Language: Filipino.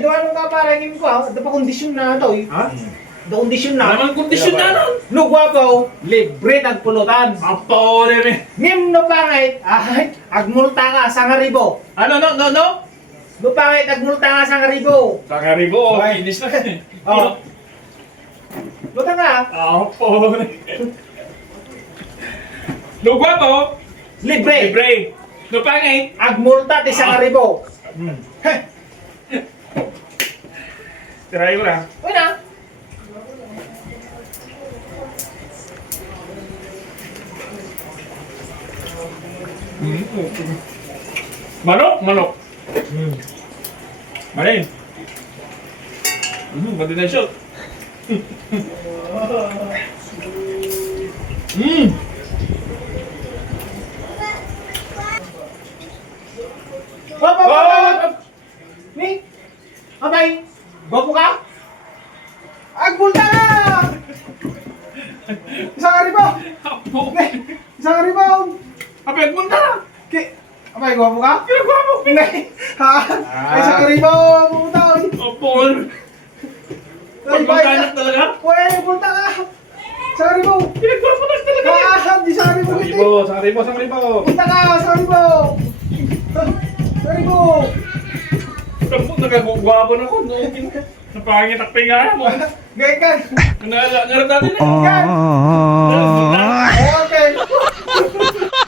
doon anong kaparangin ko ha? Ito pa kondisyon na ito eh. Ha? Ito kondisyon na. Naman kondisyon na nun. No guwapo, libre tagpulutan. Apo, leme. Ngim no pangit, ay, agmulta ka sa ngaribo. Ano, no? No pangit, agmulta ka sa ngaribo. Sa karibo, Ay. finish na. Oh. Luta nga. Apo. No guwapo. Libre. Libre. No pangit. Agmulta ti sa ngaribo. Heh, Try ko lang. uy na. Manok. Manin. Pati na siya. Wap. Ni. Abay. Gwapo ka? Agmulta ka! Isang ngaribo. Apo. Isang ngaribo. Apet mo na. Abay, gwapo ka? Ginagawa mo. Ha? Ay, isang ngaribo. Pumunta ka. Apo. Ay, bay. Pagmangkanap talaga. Uy, pumunta ka. Isang ngaribo. Ginagawa mo na talaga. Di sa ngaribo. Sa ribo. Punta ka, sa ngaribo. Sa ngaribo. Tapos nagagwapo na ko. Napangit akpay nga mo. Gaya ka. Ngarap natin eh. Yan.